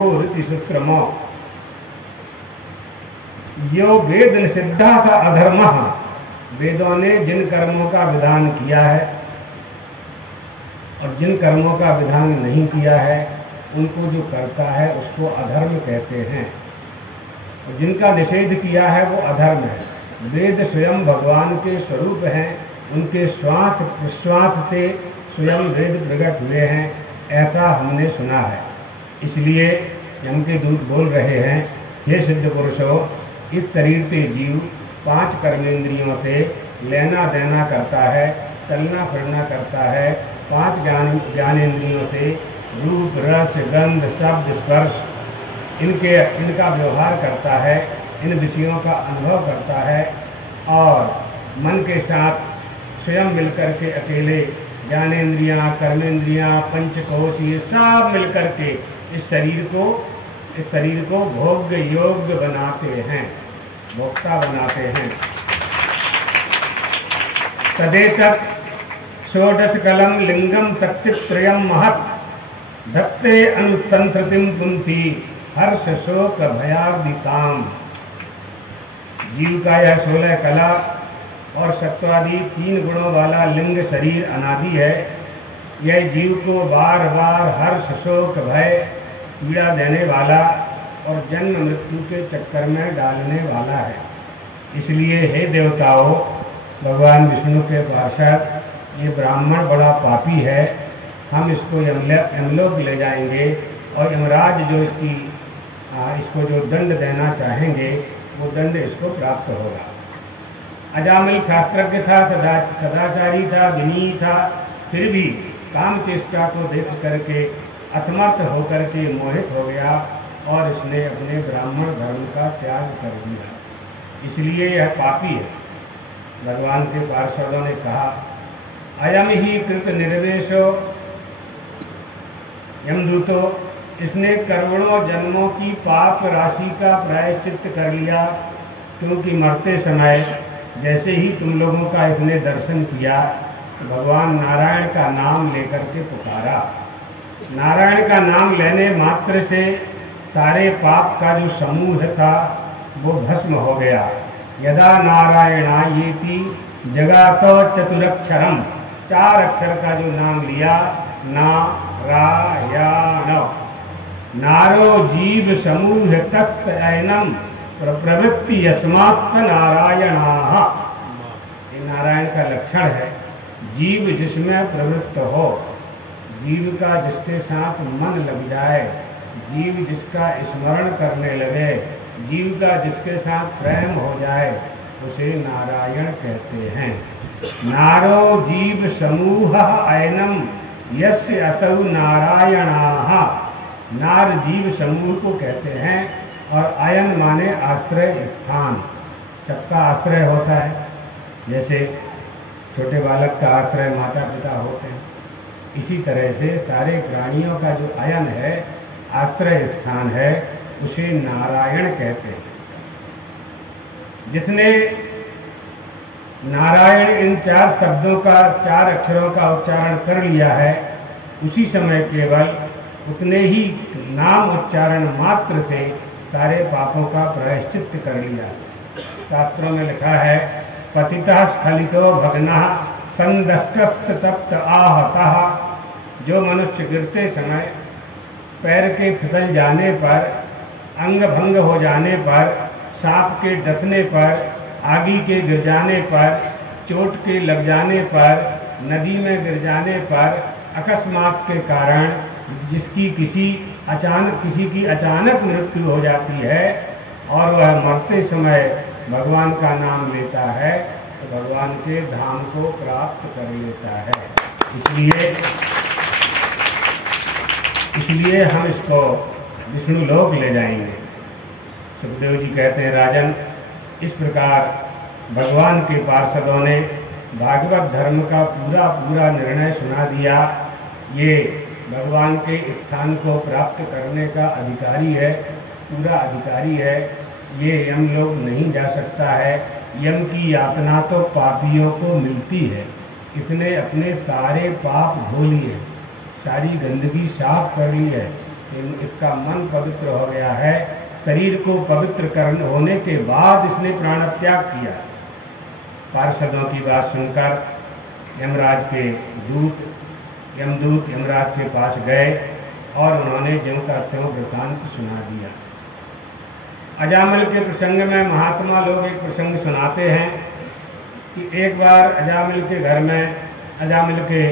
ऋतिसूत्रमो यो वेद निषिद्धा था अधर्म। वेदों ने जिन कर्मों का विधान किया है और जिन कर्मों का विधान नहीं किया है उनको जो करता है उसको अधर्म कहते हैं, और जिनका निषेध किया है वो अधर्म है। वेद स्वयं भगवान के स्वरूप हैं, उनके श्वास प्रश्वास से स्वयं वेद प्रकट हुए हैं, ऐसा हमने सुना है। इसलिए यम के दूत बोल रहे हैं, हे सिद्ध पुरुषों, इस शरीर से जीव 5 कर्मेंद्रियों से लेना देना करता है, चलना फिरना करता है, 5 ज्ञानेंद्रियों से रूप रस गंध शब्द स्पर्श इनका व्यवहार करता है, इन विषयों का अनुभव करता है, और मन के साथ स्वयं मिलकर के अकेले ज्ञानेंद्रियां कर्मेंद्रियां पंचकोश ये सब मिलकर के इस शरीर को भोग्य योग्य बनाते हैं, भोक्ता बनाते हैं। तदेतत् षोडश कलम लिंगम शक्तित्रयम महत् धत्ते अनुसंतृतिम पुंसी हर्ष शोक भयादिताम। जीव का यह 16 कला और सत्वादि 3 गुणों वाला लिंग शरीर अनादि है। यह जीव को बार बार हर्ष शोक भय पीड़ा देने वाला और जन्म मृत्यु के चक्कर में डालने वाला है। इसलिए हे देवताओं, भगवान विष्णु के पार्षद, ये ब्राह्मण बड़ा पापी है, हम इसको यमलोक ले जाएंगे और यमराज जो इसको जो दंड देना चाहेंगे वो दंड इसको प्राप्त होगा। अजामिल शास्त्रज्ञ था, सदाचारी था, विनीत था, फिर भी काम चेष्टा को देख करके असमर्थ होकर के मोहित हो गया और इसने अपने ब्राह्मण धर्म का त्याग कर दिया। इसलिए यह पापी है। भगवान के पार्षदों ने कहा, अयम ही कृत निर्देशो यमदूतो, इसने करोड़ों जन्मों की पाप राशि का प्रायश्चित कर लिया, क्योंकि मरते समय जैसे ही तुम लोगों का इसने दर्शन किया तो भगवान नारायण का नाम लेकर के पुकारा। नारायण का नाम लेने मात्र से सारे पाप का जो समूह था वो भस्म हो गया। यदा नारायणायेति जगातो चतुरक्षरम, 4 अक्षर का जो नाम लिया, नारायण, नारो जीव समूह तत् ऐनम प्रवृत्ति यस्मात् नारायणाः। ये नारायण का लक्षण है। जीव जिसमें प्रवृत्त हो, जीव का जिसके साथ मन लग जाए, जीव जिसका स्मरण करने लगे, जीव का जिसके साथ प्रेम हो जाए, उसे नारायण कहते हैं। नारो जीव समूह ऐनम यस्य असौ नारायणाः। नार जीव समूह को कहते हैं, और अयन माने आश्रय स्थान। सबका आश्रय होता है, जैसे छोटे बालक का आश्रय माता पिता होते हैं, इसी तरह से सारे प्राणियों का जो अयन है, आश्रय स्थान है, उसे नारायण कहते हैं। जिसने नारायण इन 4 शब्दों का 4 अक्षरों का उच्चारण कर लिया है, उसी समय केवल उतने ही नाम उच्चारण मात्र से सारे पापों का प्रायश्चित कर लिया। शास्त्रों में लिखा है, पतितः स्खलितो भग्नः संदष्टस्त तप्त आहतः। जो मनुष्य गिरते समय पैर के फिसल जाने पर, अंग भंग हो जाने पर, सांप के डसने पर, आगी के गिर जाने पर, चोट के लग जाने पर, नदी में गिर जाने पर, अकस्मात के कारण जिसकी किसी की अचानक मृत्यु हो जाती है और वह मरते समय भगवान का नाम लेता है, तो भगवान के धाम को प्राप्त कर लेता है। इसलिए हम इसको विष्णु लोक ले जाएंगे। सुखदेव जी कहते हैं, राजन, इस प्रकार भगवान के पार्षदों ने भागवत धर्म का पूरा निर्णय सुना दिया। ये भगवान के स्थान को प्राप्त करने का अधिकारी है, पूरा अधिकारी है। ये यम लोग नहीं जा सकता है। यम की यातना तो पापियों को मिलती है। इसने अपने सारे पाप धो लिए, सारी गंदगी साफ कर ली है, इसका मन पवित्र हो गया है। शरीर को पवित्र करने होने के बाद इसने प्राण त्याग किया। पार्षदों की बात सुनकर यमराज के यमदूत यमराज के पास गए और उन्होंने ज्यों का त्यों वृत्तांत सुना दिया। अजामिल के प्रसंग में महात्मा लोग एक प्रसंग सुनाते हैं कि एक बार अजामिल के घर में अजामिल के